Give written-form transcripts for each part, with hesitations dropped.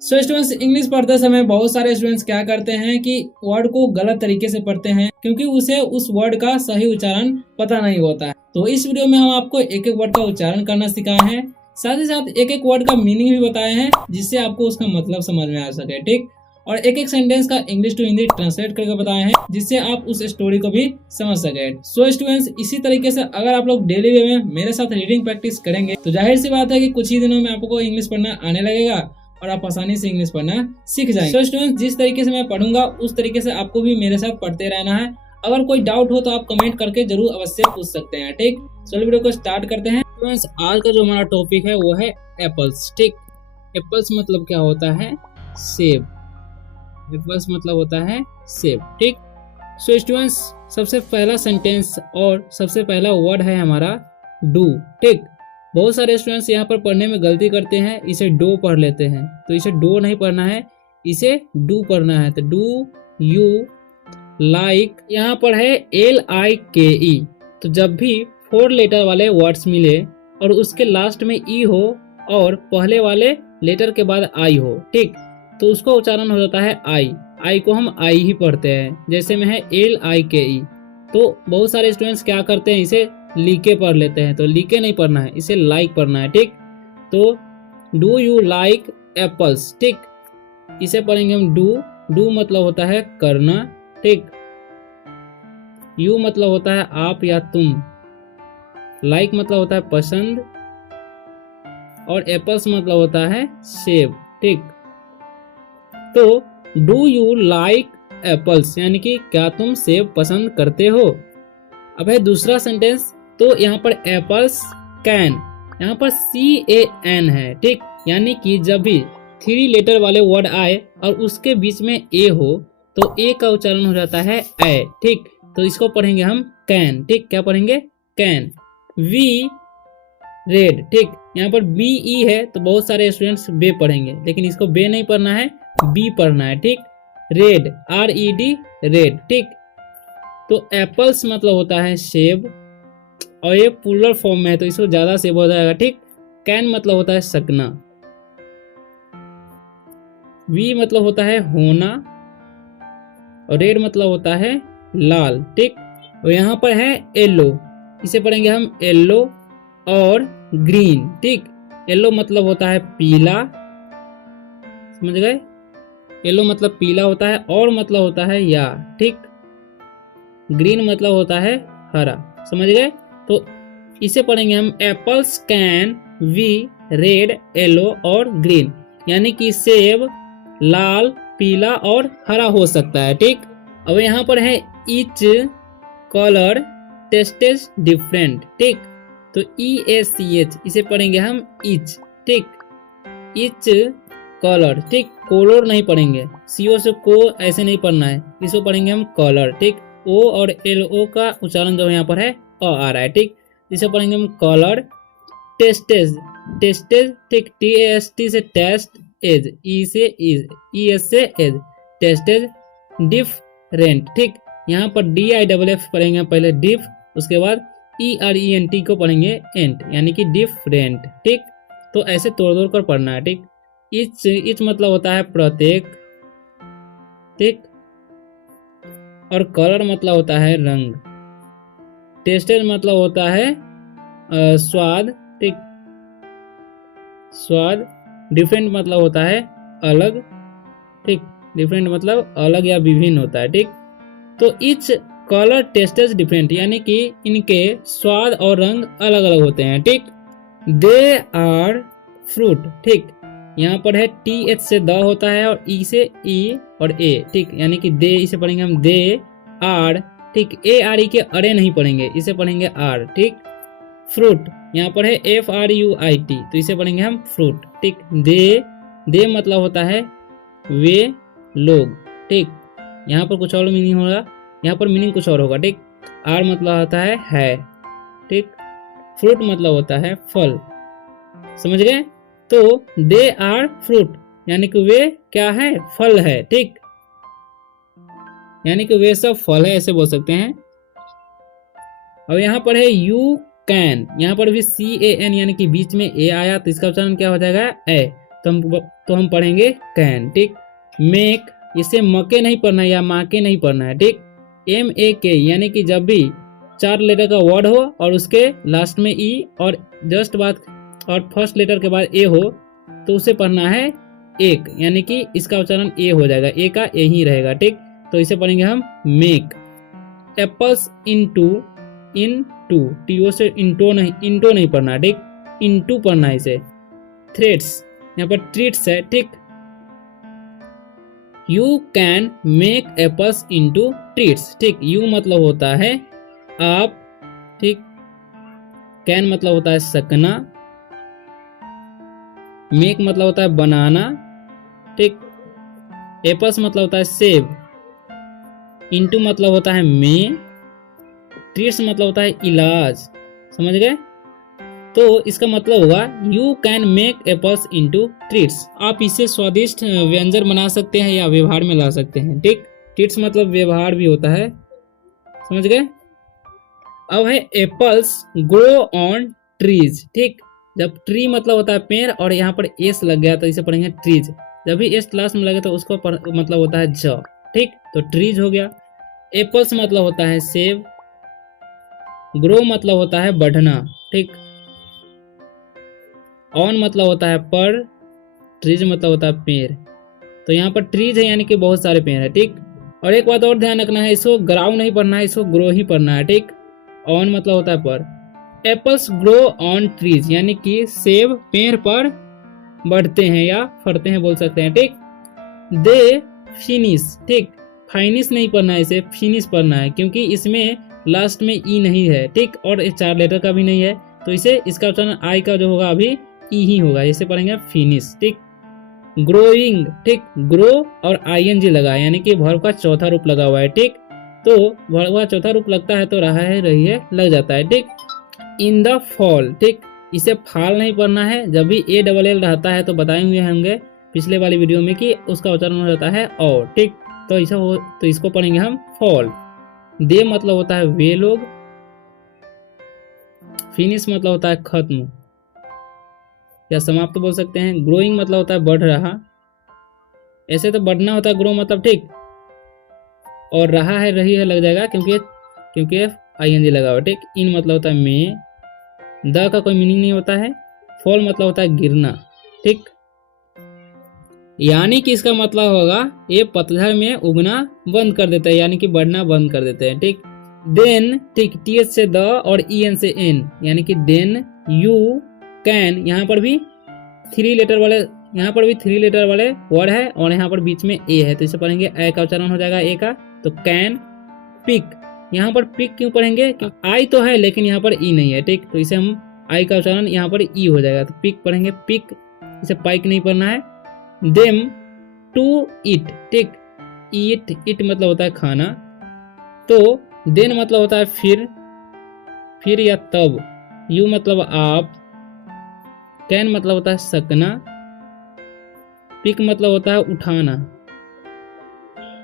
So students, English पढ़ते समय बहुत सारे स्टूडेंट्स क्या करते हैं कि वर्ड को गलत तरीके से पढ़ते हैं क्योंकि उसे उस वर्ड का सही उच्चारण पता नहीं होता है। तो इस वीडियो में हम आपको एक एक वर्ड का उच्चारण करना सिखाए हैं, साथ ही साथ एक एक वर्ड का मीनिंग भी बताए हैं जिससे आपको उसका मतलब समझ में आ सके। ठीक, और एक एक सेंटेंस का इंग्लिश टू हिंदी ट्रांसलेट करके बताए हैं जिससे आप उस स्टोरी को भी समझ सके। सो स्टूडेंट्स, इसी तरीके से अगर आप लोग डेली वे में मेरे साथ रीडिंग प्रैक्टिस करेंगे तो जाहिर सी बात है कि कुछ ही दिनों में आपको इंग्लिश पढ़ना आने लगेगा और आप आसानी से इंग्लिश पढ़ना सीख जाएंगे। सो स्टूडेंट्स, जिस तरीके से मैं पढ़ूंगा उस तरीके से आपको भी मेरे साथ पढ़ते रहना है। अगर कोई डाउट हो तो आप कमेंट करके जरूर अवश्य पूछ सकते हैं। ठीक, चलो वीडियो को स्टार्ट करते हैं। स्टूडेंट्स, आज का जो हमारा टॉपिक है वो है एप्पल्स। ठीक, एप्पल्स मतलब क्या होता है? सेब। एप्पल्स मतलब होता है सेब। ठीक, सो स्टूडेंट्स, सबसे पहला सेंटेंस और सबसे पहला वर्ड है हमारा डू। ठीक, बहुत सारे स्टूडेंट्स यहाँ पर पढ़ने में गलती करते हैं, इसे डो पढ़ लेते हैं। तो इसे डो नहीं पढ़ना है, इसे डू पढ़ना है। तो डू यू लाइक, यहाँ पर है LIKE। तो जब भी 4 लेटर वाले वर्ड्स मिले और उसके लास्ट में ई हो और पहले वाले लेटर के बाद आई हो, ठीक, तो उसका उच्चारण हो जाता है आई को हम आई ही पढ़ते हैं। जैसे में है LIKE। तो बहुत सारे स्टूडेंट्स क्या करते हैं, इसे लीके पढ़ लेते हैं। तो लीके नहीं पढ़ना है, इसे लाइक पढ़ना है। ठीक, तो डू यू लाइक एप्पल्स। ठीक, इसे पढ़ेंगे हम डू मतलब होता है करना। ठीक, यू मतलब होता है आप या तुम, लाइक मतलब होता है पसंद, और एप्पल्स मतलब होता है सेब। ठीक, तो डू यू लाइक एप्पल्स यानी कि क्या तुम सेब पसंद करते हो। अब है दूसरा सेंटेंस। तो यहाँ पर एप्पल्स कैन, यहाँ पर CAN है। ठीक, यानी कि जब भी 3 लेटर वाले वर्ड आए और उसके बीच में ए हो तो ए का उच्चारण हो जाता है ए। ठीक, तो इसको पढ़ेंगे हम कैन। ठीक, क्या पढ़ेंगे? कैन। Be red. ठीक, यहाँ पर BE है तो बहुत सारे स्टूडेंट्स बे पढ़ेंगे, लेकिन इसको बे नहीं पढ़ना है, बी पढ़ना है। ठीक, रेड RED रेड। ठीक, तो एप्पल्स मतलब होता है सेब और ये प्लूरल फॉर्म में है तो इसको ज्यादा सेब हो जाएगा। ठीक, कैन मतलब होता है सकना, वी मतलब होता है होना, और रेड मतलब होता है लाल। ठीक, और यहाँ पर है येलो, इसे पढ़ेंगे हम येलो और ग्रीन। ठीक, येलो मतलब होता है पीला, समझ गए? येलो मतलब पीला होता है, और मतलब होता है या। ठीक, ग्रीन मतलब होता है हरा, समझ गए? तो इसे पढ़ेंगे हम apples can be red yellow और ग्रीन, यानी कि सेब लाल पीला और हरा हो सकता है। ठीक, अब यहाँ पर है ईच कलर टेस्टेस डिफरेंट। ठीक, तो EACH, इसे पढ़ेंगे हम ईच। ठीक, ईच कलर। ठीक, कोलोर नहीं पढ़ेंगे, CO से को ऐसे नहीं पढ़ना है, इसको पढ़ेंगे हम कलर। ठीक, O और LO का उच्चारण जो यहाँ पर है आ रहा है। ठीक, इसे पढ़ेंगे हम कलर। टेस्टेज, टेस्टेज। ठीक, TAST से टेस्ट, एज, E से इज, ES से एज, टेस्टेज। डिफरेंट। ठीक, यहाँ पर DIFF पढ़ेंगे पहले डिफ, उसके बाद ERENT को पढ़ेंगे एंट, यानी कि डिफरेंट। ठीक, तो ऐसे तोड़ तोड़ कर पढ़ना है। ठीक, इच मतलब होता है प्रत्येक। ठीक, और कलर मतलब होता है रंग। टेस्टेड मतलब होता है स्वाद। ठीक, स्वाद। डिफरेंट मतलब होता है अलग। ठीक, डिफरेंट मतलब अलग या विभिन्न होता है। ठीक, तो इच कलर टेस्टेज डिफरेंट, यानी कि इनके स्वाद और रंग अलग अलग होते हैं। ठीक, दे आर फ्रूट। ठीक, यहाँ पर है TH से द होता है और E से E और A। ठीक, यानी कि दे, इसे पढ़ेंगे हम दे आर। ठीक, ARE के अरे नहीं पढ़ेंगे, इसे पढ़ेंगे आर। ठीक, फ्रूट, यहाँ पर है FRUIT, तो इसे पढ़ेंगे हम फ्रूट। ठीक, दे मतलब होता है वे लोग। ठीक, यहाँ पर कुछ और मीनिंग होगा, यहाँ पर मीनिंग कुछ और होगा। ठीक, आर मतलब होता है। ठीक, फ्रूट मतलब होता है फल, समझ गए? तो दे आर फ्रूट यानी कि वे क्या है? फल है। ठीक, यानी कि वे सब फल है, ऐसे बोल सकते हैं। अब यहाँ पर है यू कैन, यहाँ पर भी CAN यानी कि बीच में ए आया तो इसका उच्चारण क्या हो जाएगा? ए। तो हम पढ़ेंगे कैन। ठीक, मेक, इसे मके नहीं पढ़ना है या माके नहीं पढ़ना है। ठीक, MAK यानी कि जब भी 4 लेटर का वर्ड हो और उसके लास्ट में ई और जस्ट बाद और फर्स्ट लेटर के बाद ए हो तो उसे पढ़ना है एक, यानी कि इसका उच्चारण ए हो जाएगा, ए का ए ही रहेगा। ठीक, तो इसे पढ़ेंगे हम make. Apples into, into, T O into नहीं पढ़ना है। ठीक, इनटू पढ़ना है इसे। थ्रेड्स, यहाँ पर ट्रीट्स है। ठीक, you can make apples into treats. ठीक, यू मतलब होता है आप। ठीक, कैन मतलब होता है सकना, मेक मतलब होता है बनाना। ठीक, एप्पल्स मतलब होता है सेब, इनटू मतलब होता है में, ट्रीट्स मतलब होता है इलाज। समझ गए? तो इसका मतलब होगा you can make apples into treats. आप इसे स्वादिष्ट व्यंजन बना सकते हैं या व्यवहार में ला सकते हैं। ठीक, ट्रीट्स मतलब व्यवहार भी होता है। समझ गए? अब है एप्पल्स ग्रो ऑन ट्रीज। ठीक, जब ट्री मतलब होता है पेड़ और यहाँ पर एस लग गया तो इसे पढ़ेंगे ट्रीज। जब भी एस लास्ट में लगे तो उसको मतलब होता है ज। ठीक, तो ट्रीज हो गया। एप्पल्स मतलब होता है सेब, ग्रो मतलब होता है बढ़ना। ठीक, ऑन मतलब होता है पर, ट्रीज मतलब होता है पेड़। तो यहाँ पर ट्रीज है यानी कि बहुत सारे पेड़ है। ठीक, और एक बात और ध्यान रखना है, इसको ग्राउ नहीं पढ़ना है, इसको ग्रो ही पढ़ना है। ठीक, ऑन मतलब होता है पर। एप्पल्स ग्रो ऑन ट्रीज यानी कि सेब पेड़ पर बढ़ते हैं या फरते हैं बोल सकते हैं। ठीक, दे फिनिश। ठीक, फाइनिश नहीं पढ़ना है, इसे फिनिश पढ़ना है क्योंकि इसमें लास्ट में ई नहीं है। ठीक, और 4 लेटर का भी नहीं है तो इसे इसका उच्चारण आई का जो होगा अभी ई ही होगा, इसे पढ़ेंगे फिनिश। ठीक, ग्रोइंग। ठीक, ग्रो और ING लगा यानी कि वर्ब का चौथा रूप लगा हुआ है। ठीक, तो वर्ब का चौथा रूप लगता है तो रहा है रही है लग जाता है। ठीक, इन द फॉल। ठीक, इसे फाल नहीं पढ़ना है, जब भी ALL रहता है तो बताए हुए होंगे पिछले वाली वीडियो में कि उसका उच्चारण हो जाता है और। ठीक, तो ऐसा हो तो इसको पढ़ेंगे हम फॉल। दे मतलब होता है वे लोग, फिनिश मतलब होता है खत्म या समाप्त तो बोल सकते हैं। ग्रोइंग मतलब होता है बढ़ रहा, ऐसे तो बढ़ना होता है ग्रो मतलब। ठीक, और रहा है रही है लग जाएगा क्योंकि ING लगा हुआ। ठीक, इन मतलब होता है में, द का कोई मीनिंग नहीं होता है। फॉल मतलब होता है गिरना। ठीक, यानी कि इसका मतलब होगा ये पतझड़ में उगना बंद कर देता है यानी कि बढ़ना बंद कर देते हैं। ठीक, देन। ठीक, TH से द और EN से N यानी कि देन यू कैन। यहाँ पर भी 3 लेटर वाले वर्ड है और यहाँ पर बीच में ए है तो इसे पढ़ेंगे ए का उच्चारण हो जाएगा ए का। तो कैन पिक। यहाँ पर पिक क्यों पढ़ेंगे? आई तो है लेकिन यहाँ पर ई नहीं है। ठीक, तो इसे हम आई का उच्चारण यहाँ पर ई हो जाएगा तो पिक पढ़ेंगे पिक, इसे पाइक नहीं पढ़ना है। Them to it. ठीक, इट मतलब होता है खाना, तो देन मतलब होता है फिर या तब। यू मतलब आप, कैन मतलब होता है सकना, पिक मतलब होता है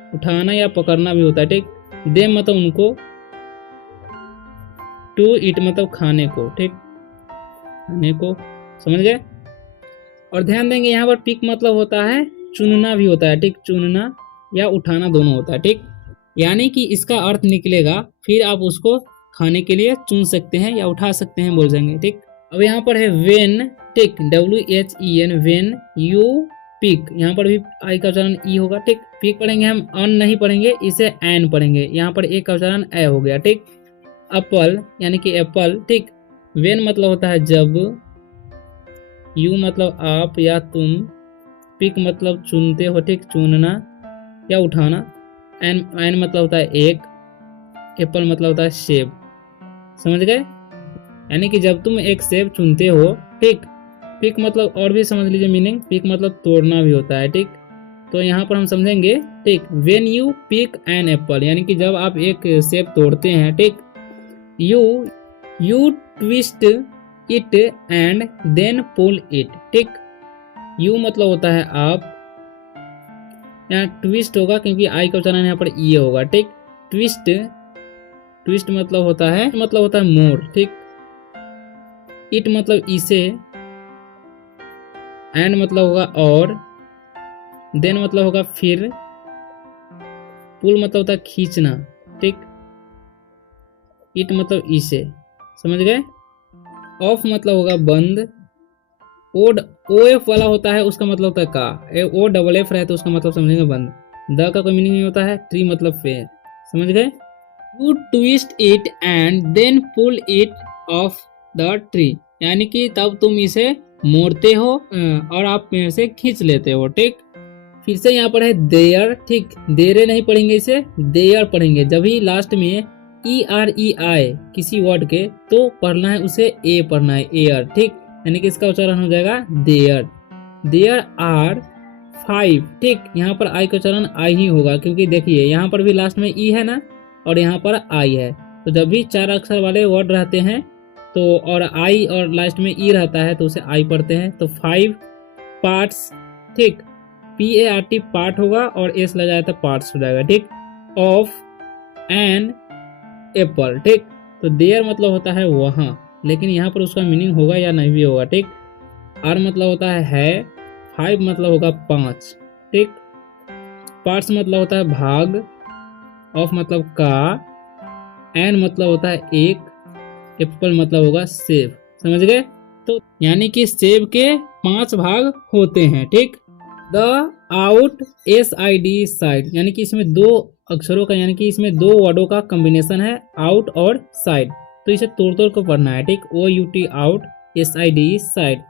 उठाना या पकड़ना भी होता है। ठीक, देम मतलब उनको, टू इट मतलब खाने को। ठीक, खाने को। समझ गए? और ध्यान देंगे यहाँ पर पिक मतलब होता है चुनना भी होता है। ठीक, चुनना या उठाना दोनों होता है। ठीक, यानी कि इसका अर्थ निकलेगा फिर आप उसको खाने के लिए चुन सकते हैं या उठा सकते हैं बोल देंगे। ठीक, अब यहाँ पर है वेन। ठीक, WHEN वेन यू पिक, यहाँ पर भी आई का उच्चारण ई होगा। ठीक, पिक पढ़ेंगे हम, अन नहीं पढ़ेंगे, इसे एन पढ़ेंगे। यहाँ पर एक का उच्चारण ए हो गया। ठीक, एप्पल यानी कि एप्पल। ठीक, वेन मतलब होता है जब, यू मतलब आप या तुम, पिक मतलब चुनते हो। ठीक, चुनना या उठाना। एन मतलब होता है एक, एप्पल मतलब होता है सेब। समझ गए? यानी कि जब तुम एक सेब चुनते हो। ठीक, पिक मतलब और भी समझ लीजिए मीनिंग, पिक मतलब तोड़ना भी होता है। ठीक, तो यहाँ पर हम समझेंगे। ठीक, when you pick an apple यानी कि जब आप एक सेब तोड़ते हैं। ठीक, you twist it and then pull it. ठीक, यू मतलब होता है आप, यहाँ ट्विस्ट होगा क्योंकि आई का उच्चारण यहाँ पर ई होगा। ठीक, ट्विस्ट मतलब होता है मोर। ठीक, इट मतलब इसे, एंड मतलब होगा और, देन मतलब होगा फिर, पुल मतलब होता है खींचना, ठीक, इट मतलब इसे, समझ गए। ऑफ मतलब होगा बंद, ओ एफ वाला होता है उसका मतलब होता है का, ओ डबल एफ रहे तो उसका मतलब समझेंगे बंद। द का कोई मीनिंग नहीं होता है, ट्री मतलब पेड़, समझ गए। You twist it and then pull it off the tree, यानी कि तब तुम इसे मोड़ते हो और आप पेड़ से खींच लेते हो, ठीक। फिर से यहाँ पर है देयर, ठीक, देरे नहीं पढ़ेंगे इसे, देयर पढ़ेंगे। जब भी लास्ट में ई आई किसी वर्ड के तो पढ़ना है उसे ए पढ़ना है, एयर, ठीक, यानी कि इसका उच्चारण हो जाएगा देयर। देयर आर 5, ठीक, यहाँ पर आई का उच्चारण आई ही होगा क्योंकि देखिए यहाँ पर भी लास्ट में ई है ना और यहाँ पर आई है, तो जब भी 4 अक्षर वाले वर्ड रहते हैं तो और आई और लास्ट में ई रहता है तो उसे आई पढ़ते हैं। तो 5 पार्ट्स, ठीक, PART पार्ट होगा और एस लग जाता है पार्ट्स हो जाएगा, ठीक, ऑफ एन एप्पल, ठीक। तो देयर मतलब होता है वहां, लेकिन यहाँ पर उसका मीनिंग होगा या नहीं भी होगा, ठीक। आर मतलब होता है 5 मतलब होगा 5, ठीक। पार्ट्स मतलब होता है भाग, ऑफ मतलब का, एन मतलब होता है एक, एप्पल मतलब होगा सेब, समझ गए। तो यानी कि सेब के 5 भाग होते हैं, ठीक। द आउट SID साइड, यानी कि इसमें 2 अक्षरों का, यानी कि इसमें 2 वर्डों का कॉम्बिनेशन है, आउट और साइड, तो इसे तोड़ तोड़ कर पढ़ना है, ठीक। OUT out, SID side,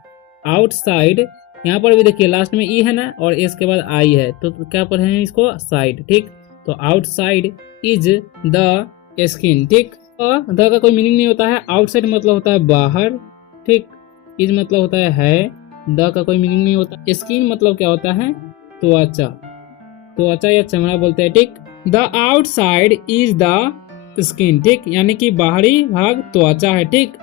outside. यहाँ पर भी देखिए लास्ट में ई है ना और एस के बाद आई है तो क्या पढ़ेंगे इसको, साइड, ठीक। तो आउटसाइड इज द स्किन, ठीक। और द का कोई मीनिंग नहीं होता है, आउटसाइड मतलब होता है बाहर, ठीक, इज मतलब होता है द का कोई मीनिंग नहीं होता। स्किन मतलब क्या होता है, त्वचा, त्वचा या चमड़ा बोलते हैं, ठीक। The outside is the skin, ठीक, यानी कि बाहरी भाग त्वचा है, ठीक।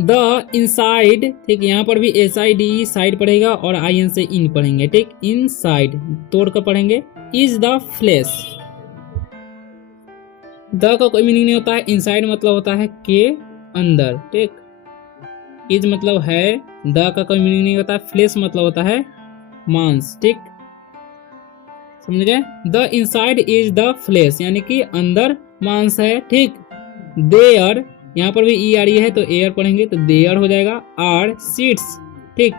द इनसाइड, ठीक, यहाँ पर भी SID साइड पढ़ेगा और IN से इन पढ़ेंगे, ठीक, इनसाइड तोड़ कर पढ़ेंगे। इज द फ्लेश, द का कोई मीनिंग नहीं होता है, इनसाइड मतलब होता है के अंदर, ठीक। इज मतलब है, द का कोई मीनिंग नहीं होता, फ्लेश मतलब होता है मांस, ठीक, समझ गए। The inside is the flesh, यानी कि अंदर मांस है, ठीक। देयर, यहाँ पर भी ERE है तो एयर पढ़ेंगे तो देयर हो जाएगा। आर सीड्स, ठीक,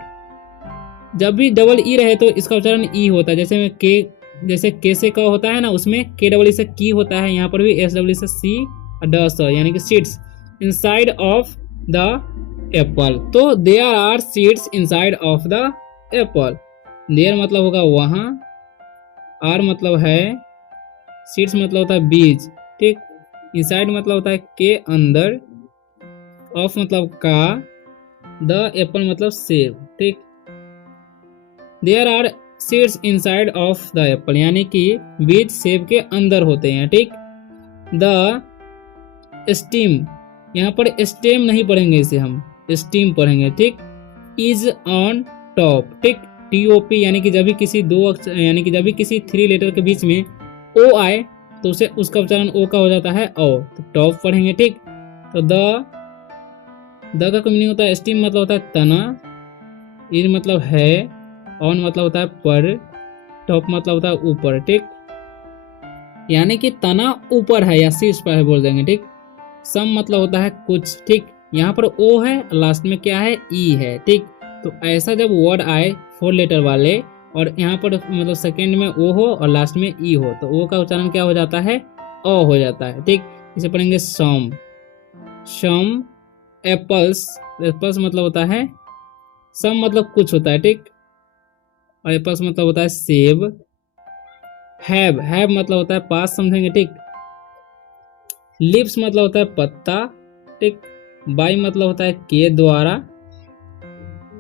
जब भी डबल ई रहे तो इसका उच्चारण ई होता है, जैसे में के, जैसे के से क होता है ना उसमें KWE से की होता है, यहाँ पर भी SW से सी ड, यानी कि seeds inside of the apple. तो there are seeds inside of the apple. There मतलब होगा वहां, आर मतलब है, सीड्स मतलब होता है बीज, ठीक, इनसाइड मतलब होता है के अंदर, ऑफ मतलब का, द एप्पल मतलब सेब, ठीक। There are seeds inside of the apple, यानी कि बीज सेब के अंदर होते हैं, ठीक। द स्टीम, यहाँ पर स्टेम नहीं पढ़ेंगे इसे हम स्टीम पढ़ेंगे, ठीक। इज ऑन टॉप, ठीक, TOP, यानी कि जब भी किसी 2 अक्षर, यानी कि जब भी किसी 3 लेटर के बीच में ओ आए तो उसे उसका उच्चारण ओ का हो जाता है ओ, तो टॉप पढ़ेंगे, ठीक। तो द का कोई मीनिंग होता है, स्टीम मतलब होता है तना, इज मतलब है, ऑन मतलब होता है पर, टॉप मतलब होता है ऊपर, ठीक, यानी कि तना ऊपर है या शीर्ष पर है बोल देंगे, ठीक। सम मतलब होता है कुछ, ठीक, यहाँ पर ओ है लास्ट में क्या है, ई है, ठीक। तो ऐसा जब वर्ड आए 4 लेटर वाले और यहाँ पर मतलब सेकंड में ओ हो और लास्ट में ई हो तो ओ का उच्चारण क्या हो जाता है, ओ हो जाता है, ठीक। इसे पढ़ेंगे सम, सम एप्पल्स, एप्पल्स मतलब होता है, सम मतलब कुछ होता है, ठीक, और एप्पल्स मतलब होता है सेब। हैव मतलब होता है पास, समझेंगे, ठीक। लिप्स मतलब होता है पत्ता, ठीक। बाई मतलब होता है के द्वारा,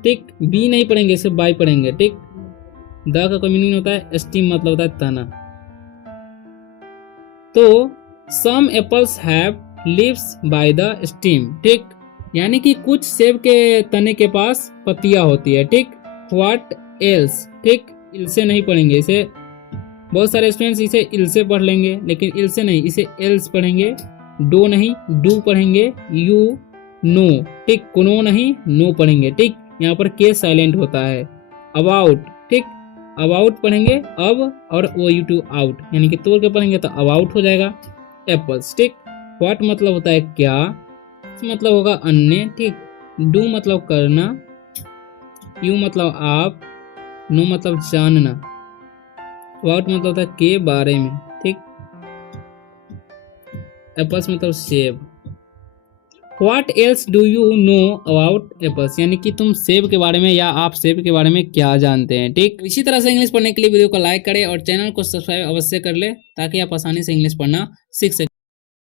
ठीक, बी नहीं पढ़ेंगे सिर्फ बाई पढ़ेंगे, ठीक। द का कोई मीनिंग होता है, स्टीम मतलब होता है तना। तो some apples have leaves by the stem, ठीक, यानी कि कुछ सेब के तने के पास पत्तियां होती है, ठीक। व्हाट एल्स, ठीक, इल से नहीं पढ़ेंगे इसे, बहुत सारे स्टूडेंट्स इसे इल से पढ़ लेंगे लेकिन इल से नहीं, इसे एल्स पढ़ेंगे। डो नहीं डू पढ़ेंगे, यू नो, ठीक, कोनो नहीं नो पढ़ेंगे, ठीक, यहाँ पर के साइलेंट होता है। अबाउट, ठीक, अबाउट पढ़ेंगे अब और ओ यू टू आउट, यानी कि तोड़ के पढ़ेंगे तो अबाउट हो जाएगा एप्पल्स, ठीक। व्हाट मतलब होता है क्या, मतलब होगा अन्य, ठीक। डू मतलब करना, यू मतलब आप, नो मतलब जानना, अबाउट मतलब होता है के बारे में, ठीक। एप्पल्स मतलब सेब। What else do you know about apples? यानी कि तुम सेब के बारे में या आप सेब के बारे में क्या जानते हैं, ठीक। इसी तरह से इंग्लिश पढ़ने के लिए वीडियो को लाइक करें और चैनल को सब्सक्राइब अवश्य कर ले ताकि आप आसानी से इंग्लिश पढ़ना सीख सकें।